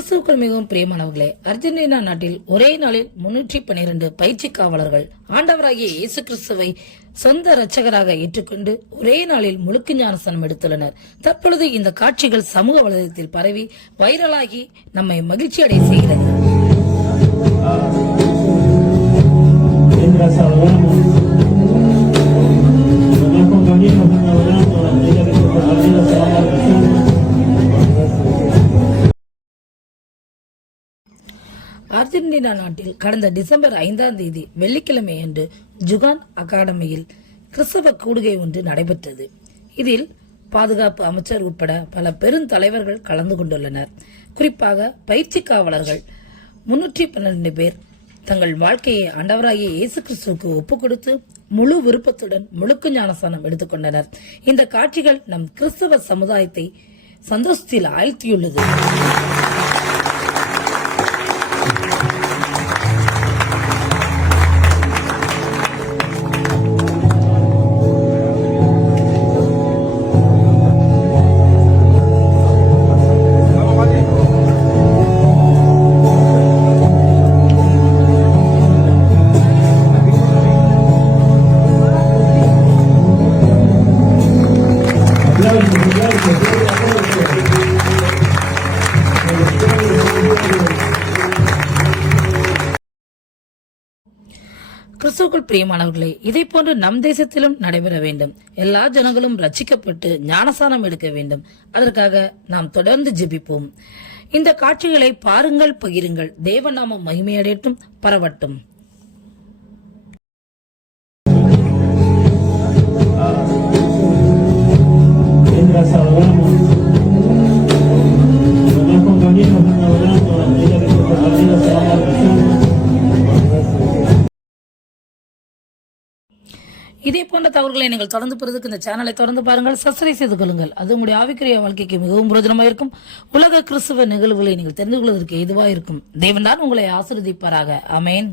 கிறிஸ்துக்குள் மிகவும் பிரியமானவர்களே அர்ஜென்டினா நாட்டில் ஒரே நாளில் முன்னூற்றி பனிரெண்டு பயிற்சி காவலர்கள் ஆண்டவராகிய இயேசு கிறிஸ்துவை சொந்த இரட்சகராக ஏற்றுக்கொண்டு ஒரே நாளில் முழுக்கு ஞானசனம் எடுத்துள்ளனர். தற்பொழுது இந்த காட்சிகள் சமூக வலைதளத்தில் பரவி வைரலாகி நம்மை மகிழ்ச்சி அடைய செய்கிறது. அர்ஜென்டினா நாட்டில் கடந்த டிசம்பர் ஐந்தாம் தேதி வெள்ளிக்கிழமை அன்று ஜுகான் அகாடமியில் கிறிஸ்தவ கூடுகை ஒன்று நடைபெற்றது. இதில் பாதுகாப்பு அமைச்சர் உட்பட பல பெருந்தலைவர்கள் கலந்து கொண்டுள்ளனர். குறிப்பாக பயிற்சி காவலர்கள் முன்னூற்றி பன்னிரண்டு பேர் தங்கள் வாழ்க்கையை ஆண்டவராகிய இயேசு கிறிஸ்துவுக்கு ஒப்புக் கொடுத்து முழு விருப்பத்துடன் முழுக்கு ஞானஸ்தானம் எடுத்துக்கொண்டனர். இந்த காட்சிகள் நம் கிறிஸ்தவ சமுதாயத்தை சந்தோஷத்தில் ஆழ்த்தியுள்ளது. கிறிஸ்துக்குள் பிரியமானவர்களே இதை போன்று நம் தேசத்திலும் நடைபெற வேண்டும். எல்லா ஜனங்களும் ரட்சிக்கப்பட்டு ஞானசானம் எடுக்க வேண்டும். அதற்காக நாம் தொடர்ந்து ஜெபிப்போம். இந்த காட்சிகளை பாருங்கள் பகிருங்கள். தேவநாமம் மகிமையடையட்டும் பரவட்டும். இதே போன்ற தகவல்களை நீங்கள் தொடர்ந்து பெறுவதற்கு இந்த சேனலை தொடர்ந்து பாருங்கள். சப்ஸ்கிரைப் செய்து கொள்ளுங்கள். அது உங்களுடைய ஆவிக்குரிய வாழ்க்கைக்கு மிகவும் பிரயோஜனமாக இருக்கும். உலக கிறிஸ்துவ நிகழ்வுகளை நீங்கள் தெரிந்து கொள்வதற்கு ஏதுவாக இருக்கும். தேவன்தான் உங்களை ஆசீர்வதிப்பாராக. அமேன்